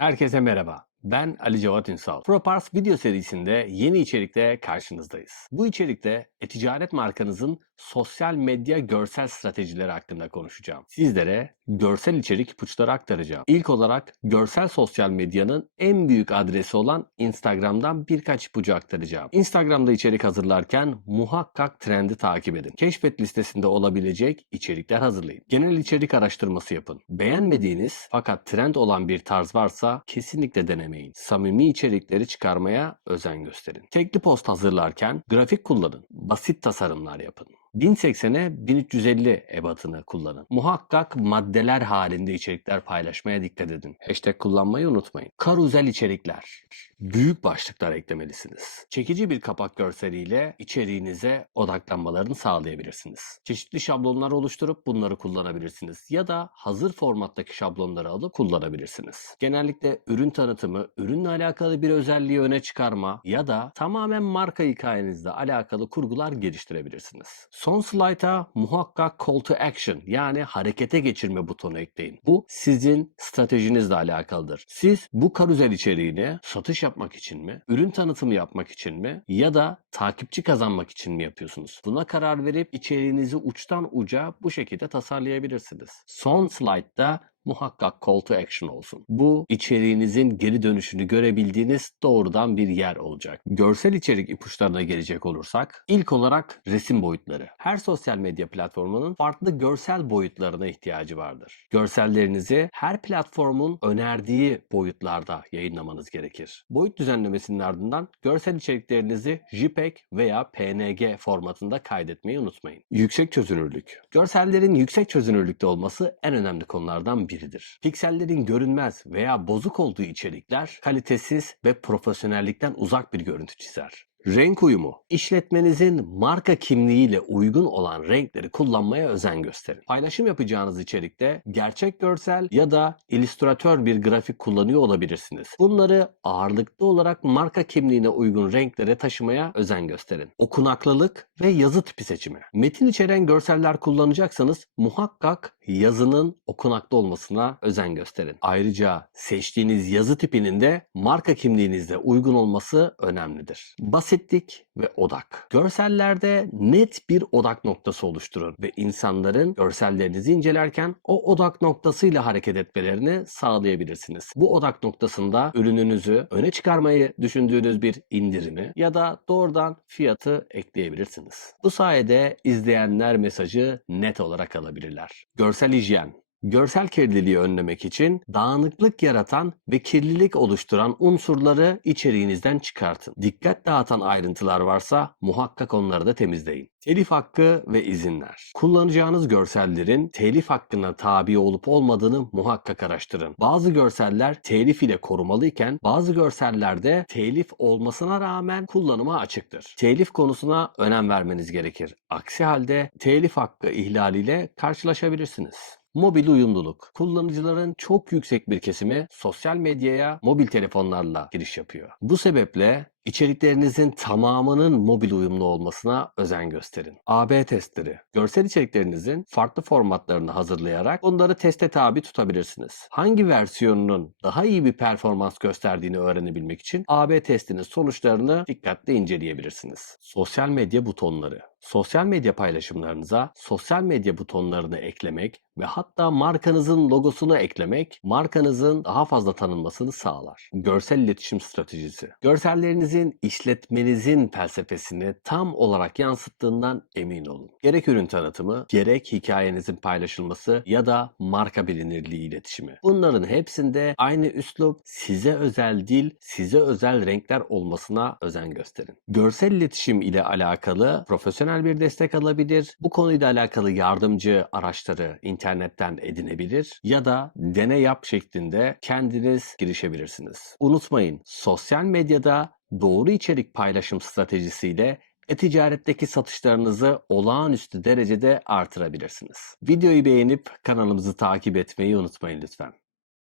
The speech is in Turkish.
Herkese merhaba. Ben Ali Cevat Ünsal. ProPars video serisinde yeni içerikle karşınızdayız. Bu içerikte e-ticaret markanızın sosyal medya görsel stratejileri hakkında konuşacağım. Sizlere görsel içerik ipuçları aktaracağım. İlk olarak görsel sosyal medyanın en büyük adresi olan Instagram'dan birkaç ipucu aktaracağım. Instagram'da içerik hazırlarken muhakkak trendi takip edin. Keşfet listesinde olabilecek içerikler hazırlayın. Genel içerik araştırması yapın. Beğenmediğiniz fakat trend olan bir tarz varsa kesinlikle denemeyin. Samimi içerikleri çıkarmaya özen gösterin. Tekli post hazırlarken grafik kullanın. Basit tasarımlar yapın. 1080'e 1350 ebatını kullanın. Muhakkak maddeler halinde içerikler paylaşmaya dikkat edin. Hashtag kullanmayı unutmayın. Karuzel içerikler. Büyük başlıklar eklemelisiniz. Çekici bir kapak görseliyle içeriğinize odaklanmalarını sağlayabilirsiniz. Çeşitli şablonlar oluşturup bunları kullanabilirsiniz. Ya da hazır formattaki şablonları alıp kullanabilirsiniz. Genellikle ürün tanıtımı, ürünle alakalı bir özelliği öne çıkarma ya da tamamen marka hikayenizle alakalı kurgular geliştirebilirsiniz. Son slayta muhakkak call to action yani harekete geçirme butonu ekleyin. Bu sizin stratejinizle alakalıdır. Siz bu karuzel içeriğini satış yapmak için mi, ürün tanıtımı yapmak için mi ya da takipçi kazanmak için mi yapıyorsunuz? Buna karar verip içeriğinizi uçtan uca bu şekilde tasarlayabilirsiniz. Son slaytta muhakkak call to action olsun. Bu içeriğinizin geri dönüşünü görebildiğiniz doğrudan bir yer olacak. Görsel içerik ipuçlarına gelecek olursak ilk olarak resim boyutları. Her sosyal medya platformunun farklı görsel boyutlarına ihtiyacı vardır. Görsellerinizi her platformun önerdiği boyutlarda yayınlamanız gerekir. Boyut düzenlemesinin ardından görsel içeriklerinizi JPEG veya PNG formatında kaydetmeyi unutmayın. Yüksek çözünürlük. Görsellerin yüksek çözünürlükte olması en önemli konulardan biridir. Piksellerin görünmez veya bozuk olduğu içerikler kalitesiz ve profesyonellikten uzak bir görüntü çizer. Renk uyumu. İşletmenizin marka kimliğiyle uygun olan renkleri kullanmaya özen gösterin. Paylaşım yapacağınız içerikte gerçek görsel ya da illüstratör bir grafik kullanıyor olabilirsiniz. Bunları ağırlıklı olarak marka kimliğine uygun renklere taşımaya özen gösterin. Okunaklılık ve yazı tipi seçimi. Metin içeren görseller kullanacaksanız muhakkak yazının okunaklı olmasına özen gösterin. Ayrıca seçtiğiniz yazı tipinin de marka kimliğinizle uygun olması önemlidir. Basitlik ve odak. Görsellerde net bir odak noktası oluşturun ve insanların görsellerinizi incelerken o odak noktasıyla hareket etmelerini sağlayabilirsiniz. Bu odak noktasında ürününüzü öne çıkarmayı düşündüğünüz bir indirimi ya da doğrudan fiyatı ekleyebilirsiniz. Bu sayede izleyenler mesajı net olarak alabilirler. Görsel hijyen Görsel kirliliği önlemek için dağınıklık yaratan ve kirlilik oluşturan unsurları içeriğinizden çıkartın. Dikkat dağıtan ayrıntılar varsa muhakkak onları da temizleyin. Telif hakkı ve izinler. Kullanacağınız görsellerin telif hakkına tabi olup olmadığını muhakkak araştırın. Bazı görseller telif ile korumalıyken bazı görsellerde telif olmasına rağmen kullanıma açıktır. Telif konusuna önem vermeniz gerekir. Aksi halde telif hakkı ihlaliyle karşılaşabilirsiniz. Mobil uyumluluk. Kullanıcıların çok yüksek bir kesimi sosyal medyaya mobil telefonlarla giriş yapıyor. Bu sebeple İçeriklerinizin tamamının mobil uyumlu olmasına özen gösterin. AB testleri. Görsel içeriklerinizin farklı formatlarını hazırlayarak onları teste tabi tutabilirsiniz. Hangi versiyonunun daha iyi bir performans gösterdiğini öğrenebilmek için AB testinin sonuçlarını dikkatle inceleyebilirsiniz. Sosyal medya butonları. Sosyal medya paylaşımlarınıza sosyal medya butonlarını eklemek ve hatta markanızın logosunu eklemek markanızın daha fazla tanınmasını sağlar. Görsel iletişim stratejisi. Görsellerinizin işletmenizin felsefesini tam olarak yansıttığından emin olun. Gerek ürün tanıtımı, gerek hikayenizin paylaşılması ya da marka bilinirliği iletişimi. Bunların hepsinde aynı üslup, size özel dil, size özel renkler olmasına özen gösterin. Görsel iletişim ile alakalı profesyonel bir destek alabilir. Bu konuyla alakalı yardımcı araçları internetten edinebilir ya da deney yap şeklinde kendiniz girişebilirsiniz. Unutmayın sosyal medyada doğru içerik paylaşım stratejisiyle e-ticaretteki satışlarınızı olağanüstü derecede artırabilirsiniz. Videoyu beğenip kanalımızı takip etmeyi unutmayın lütfen.